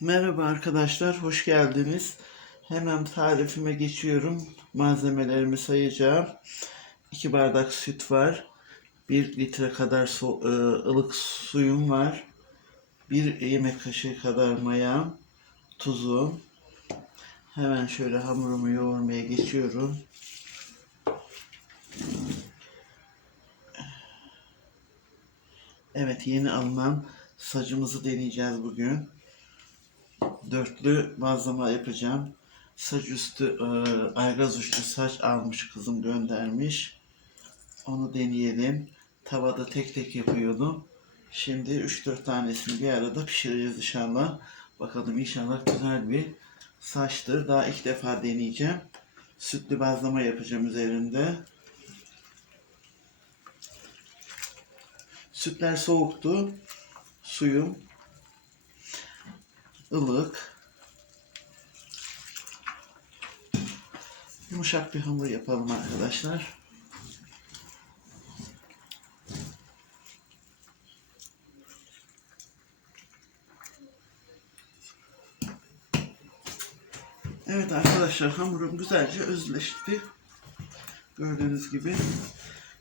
Merhaba arkadaşlar, hoş geldiniz. Hemen tarifime geçiyorum. Malzemelerimi sayacağım. 2 bardak süt var. 1 litre kadar so- e, ılık suyum var. 1 yemek kaşığı kadar mayam, tuzum. Hemen şöyle hamurumu yoğurmaya geçiyorum. Evet, yeni alınan sacımızı deneyeceğiz bugün dörtlü bazlama yapacağım. Saç üstü e, aygaz uçlu saç almış kızım göndermiş. Onu deneyelim. Tavada tek tek yapıyordum. Şimdi 3-4 tanesini bir arada pişireceğiz inşallah. Bakalım inşallah güzel bir saçtır. Daha ilk defa deneyeceğim. Sütlü bazlama yapacağım üzerinde. Sütler soğuktu. Suyum ılık. Yumuşak bir hamur yapalım arkadaşlar. Evet arkadaşlar hamurum güzelce özleşti. Gördüğünüz gibi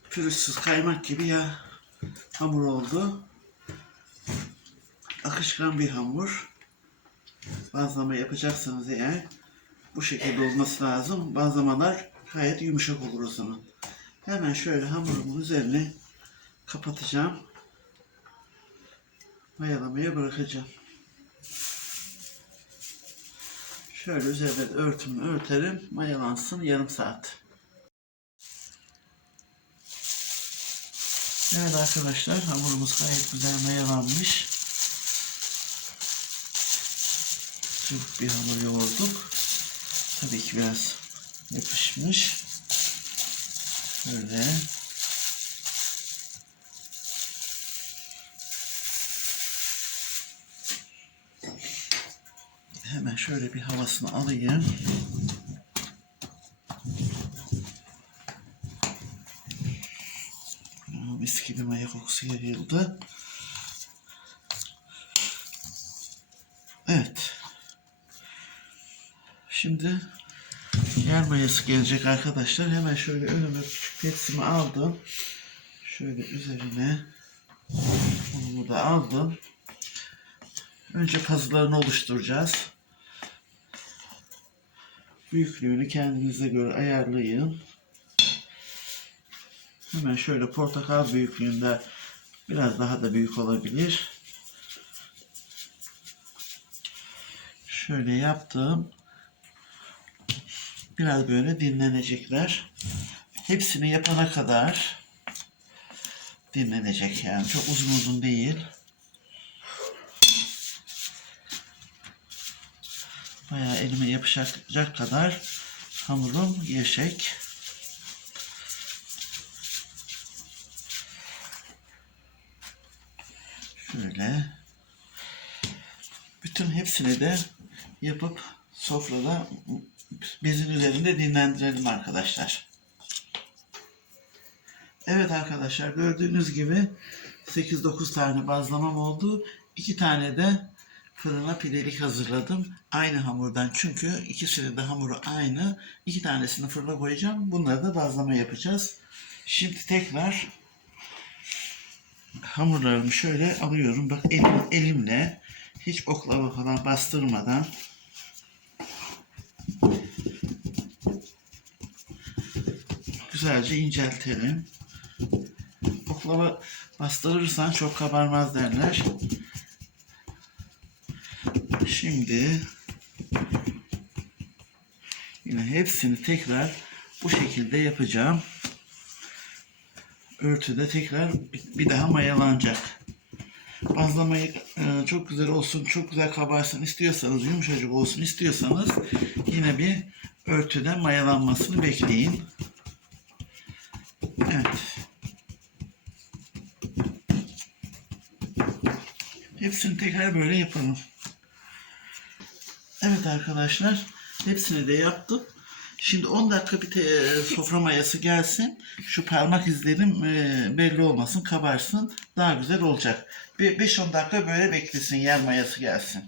pürüzsüz kaymak gibi ya hamur oldu. Akışkan bir hamur bazlama yapacaksanız eğer bu şekilde olması lazım. Bazlamalar gayet yumuşak olur o zaman. Hemen şöyle hamurumun üzerine kapatacağım. Mayalamaya bırakacağım. Şöyle üzerine örtümü örterim. Mayalansın yarım saat. Evet arkadaşlar hamurumuz gayet güzel mayalanmış. Çabuk bir hamur yoğurduk. Tabii ki biraz yapışmış. Şöyle. Hemen şöyle bir havasını alayım. Mis gibi maya kokusu yayıldı. Şimdi yer mayası gelecek arkadaşlar. Hemen şöyle önüme küçük tepsimi aldım. Şöyle üzerine onu da aldım. Önce kazılarını oluşturacağız. Büyüklüğünü kendinize göre ayarlayın. Hemen şöyle portakal büyüklüğünde biraz daha da büyük olabilir. Şöyle yaptım. Biraz böyle dinlenecekler. Hepsini yapana kadar dinlenecek yani. Çok uzun uzun değil. Bayağı elime yapışacak kadar hamurum gevşek. Şöyle. Bütün hepsini de yapıp sofrada bezin üzerinde dinlendirelim arkadaşlar. Evet arkadaşlar gördüğünüz gibi 8-9 tane bazlamam oldu. 2 tane de fırına pidelik hazırladım. Aynı hamurdan çünkü ikisinin de hamuru aynı. 2 tanesini fırına koyacağım. Bunları da bazlama yapacağız. Şimdi tekrar hamurlarımı şöyle alıyorum. Bak elim, elimle hiç oklava falan bastırmadan güzelce inceltelim. Oklava bastırırsan çok kabarmaz derler. Şimdi yine hepsini tekrar bu şekilde yapacağım. Örtüde tekrar bir daha mayalanacak. Bazlamayı e, çok güzel olsun, çok güzel kabarsın istiyorsanız, yumuşacık olsun istiyorsanız yine bir örtüde mayalanmasını bekleyin. Evet. Hepsini tekrar böyle yapalım. Evet arkadaşlar, hepsini de yaptım. Şimdi 10 dakika bir sofra mayası gelsin. Şu parmak izlerim e, belli olmasın, kabarsın. Daha güzel olacak. Bir 5-10 dakika böyle beklesin yer mayası gelsin.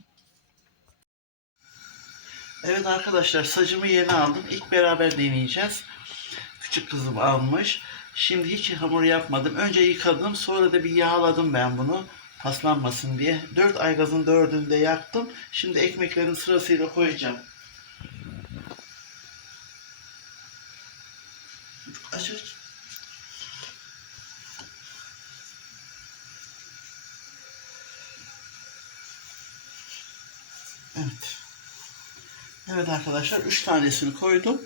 Evet arkadaşlar saçımı yeni aldım. İlk beraber deneyeceğiz. Küçük kızım almış. Şimdi hiç hamur yapmadım. Önce yıkadım sonra da bir yağladım ben bunu. Paslanmasın diye. 4 aygazın dördünde yaktım. Şimdi ekmeklerin sırasıyla koyacağım. Aç. Evet. Evet arkadaşlar 3 tanesini koydum.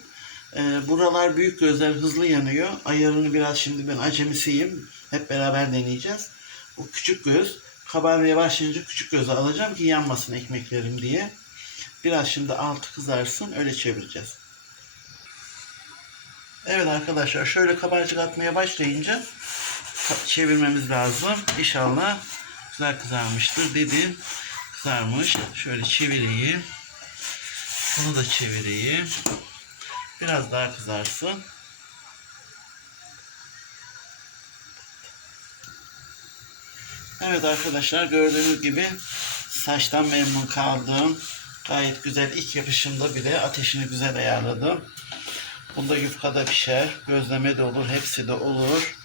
Ee, buralar büyük gözler hızlı yanıyor. Ayarını biraz şimdi ben acemisiyim. Hep beraber deneyeceğiz. Bu küçük göz kabarmaya başlayınca küçük gözü alacağım ki yanmasın ekmeklerim diye. Biraz şimdi altı kızarsın öyle çevireceğiz. Evet arkadaşlar şöyle kabarcık atmaya başlayınca çevirmemiz lazım. İnşallah güzel kızarmıştır dedim. Kızarmış. Şöyle çevireyim. Bunu da çevireyim. Biraz daha kızarsın. Evet arkadaşlar gördüğünüz gibi saçtan memnun kaldım. Gayet güzel ilk yapışımda bile ateşini güzel ayarladım. Bunda yufkada pişer, gözleme de olur, hepsi de olur.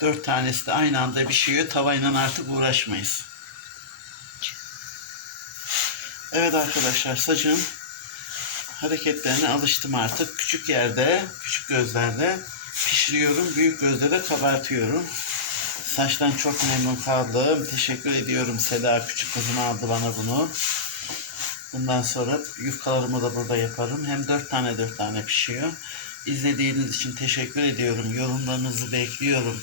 Dört tanesi de aynı anda pişiyor. Tavayla artık uğraşmayız. Evet arkadaşlar sacın hareketlerine alıştım artık. Küçük yerde, küçük gözlerde pişiriyorum. Büyük gözde de kabartıyorum. Saçtan çok memnun kaldım. Teşekkür ediyorum Seda küçük kızım aldı bana bunu. Bundan sonra yufkalarımı da burada yaparım. Hem dört tane dört tane pişiyor. İzlediğiniz için teşekkür ediyorum. Yorumlarınızı bekliyorum.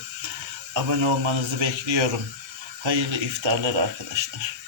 Abone olmanızı bekliyorum. Hayırlı iftarlar arkadaşlar.